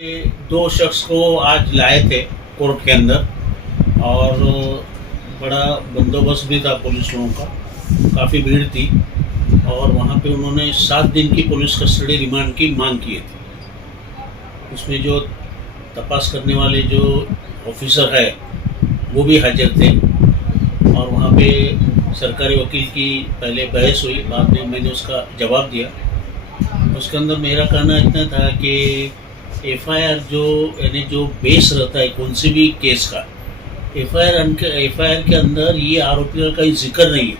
ये दो शख्स को आज लाए थे कोर्ट के अंदर और बड़ा बंदोबस्त भी था पुलिस लोगों का, काफ़ी भीड़ थी और वहाँ पे उन्होंने 7 दिन की पुलिस कस्टडी रिमांड की मांग की थी। उसमें जो तपास करने वाले जो ऑफिसर है वो भी हाजिर थे और वहाँ पे सरकारी वकील की पहले बहस हुई, बाद में मैंने उसका जवाब दिया। उसके अंदर मेरा कहना इतना था कि एफआईआर जो यानी जो बेस रहता है कौन सी भी केस का, एफआईआर के अंदर ये आरोपी का कहीं जिक्र नहीं है,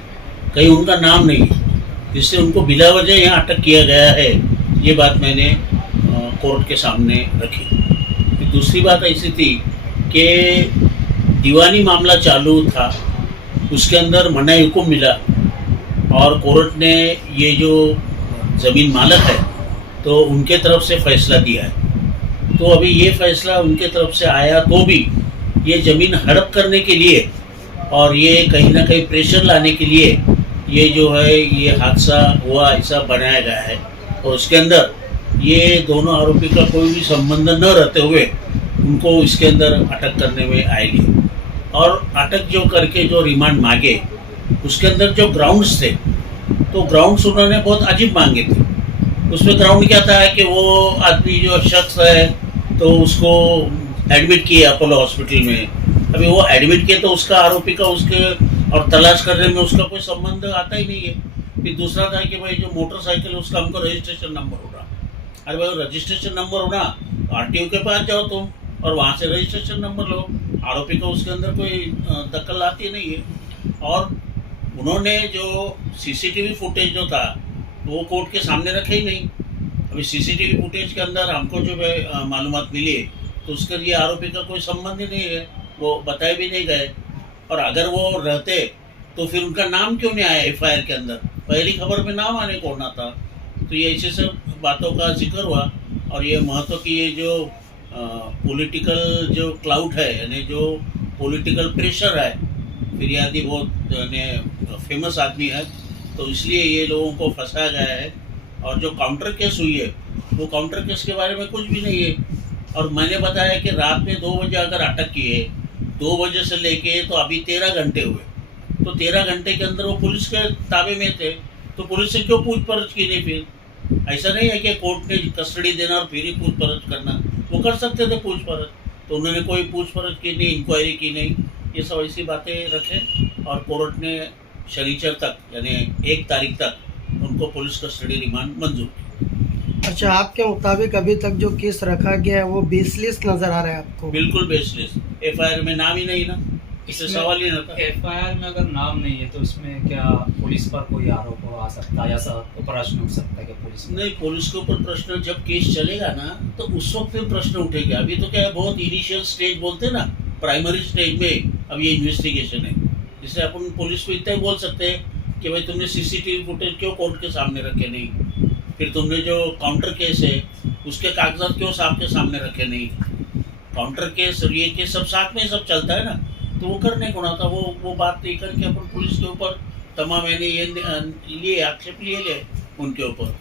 कहीं उनका नाम नहीं है, जिससे उनको बिला वजह यहाँ अटक किया गया है। ये बात मैंने कोर्ट के सामने रखी। दूसरी बात ऐसी थी कि दीवानी मामला चालू था, उसके अंदर मनाही हुक्म मिला और कोर्ट ने ये जो ज़मीन मालक है तो उनके तरफ से फैसला दिया है। तो अभी ये फैसला उनके तरफ से आया तो भी ये ज़मीन हड़प करने के लिए और ये कहीं ना कहीं प्रेशर लाने के लिए ये जो है ये हादसा हुआ ऐसा बनाया गया है। और उसके अंदर ये दोनों आरोपी का कोई भी संबंध न रहते हुए उनको इसके अंदर अटक करने में आएगी। और अटक जो करके जो रिमांड मांगे उसके अंदर जो ग्राउंड्स थे तो ग्राउंड्स उन्होंने बहुत अजीब मांगे थे। उसमें ग्राउंड क्या था कि वो आदमी जो शख्स है तो उसको एडमिट किए अपोलो हॉस्पिटल में। अभी वो एडमिट किए तो उसका आरोपी का उसके और तलाश करने में उसका कोई संबंध आता ही नहीं है। फिर दूसरा था कि भाई जो मोटरसाइकिल उसका हमको रजिस्ट्रेशन नंबर होना। अरे भाई रजिस्ट्रेशन नंबर होना आरटीओ के पास जाओ तुम और वहाँ से रजिस्ट्रेशन नंबर लो। आरोपी का उसके अंदर कोई दखल आती नहीं है। और उन्होंने जो सीसीटीवी फुटेज जो था तो वो कोर्ट के सामने रखे ही नहीं। अभी सीसीटीवी फुटेज के अंदर हमको जो है मालूमात मिली तो उसके लिए आरोपी का कोई संबंध ही नहीं है, वो बताए भी नहीं गए। और अगर वो रहते तो फिर उनका नाम क्यों नहीं आया एफआईआर के अंदर? पहली खबर में नाम आने को होना था। तो ये ऐसे सब बातों का जिक्र हुआ और ये महत्व की ये जो पॉलिटिकल जो क्लाउड है यानी जो पॉलिटिकल प्रेशर है, फिरियादी बहुत फेमस आदमी है तो इसलिए ये लोगों को फंसाया गया है। और जो काउंटर केस हुई है वो काउंटर केस के बारे में कुछ भी नहीं है। और मैंने बताया कि रात में 2 बजे अगर अटक किए, 2 बजे से लेके तो अभी 13 घंटे हुए, तो 13 घंटे के अंदर वो पुलिस के ताबे में थे तो पुलिस से क्यों पूछपरछ की नहीं? फिर ऐसा नहीं है कि कोर्ट ने कस्टडी देना और फिर ही पूछपरछ करना, वो कर सकते थे पूछपरछ, तो उन्होंने कोई पूछपरछ की नहीं, इंक्वायरी की नहीं। ये सब ऐसी बातें रखें और कोर्ट ने शनिचर तक यानी 1 तारीख तक उनको पुलिस कस्टडी रिमांड मंजूर की। अच्छा, आपके मुताबिक अभी तक जो केस रखा गया है वो बेसलेस नजर आ रहा है आपको? बिल्कुल बेसलेस। एफआईआर में नाम ही नहीं ना, इससे सवाल ही ना था। एफआईआर में अगर नाम नहीं है तो इसमें क्या पुलिस पर कोई आरोप आ सकता है या प्रश्न उठ सकता है कि पुलिस नहीं, पुलिस के ऊपर प्रश्न जब केस चलेगा ना तो उस वक्त फिर प्रश्न उठेगा। अभी तो क्या है, बहुत इनिशियल स्टेज बोलते हैं ना, प्राइमरी स्टेज में अब ये इन्वेस्टिगेशन है। जिससे अपन पुलिस को इतना ही बोल सकते हैं कि भाई तुमने सीसीटीवी फुटेज क्यों कोर्ट के सामने रखे नहीं, फिर तुमने जो काउंटर केस है उसके कागजात क्यों आपके सामने रखे नहीं। काउंटर केस और ये केस सब साथ में सब चलता है ना, तो वो करने को ना था। वो बात नहीं करके अपन पुलिस के ऊपर तमाम यानी ये लिए आक्षेप लिए उनके ऊपर।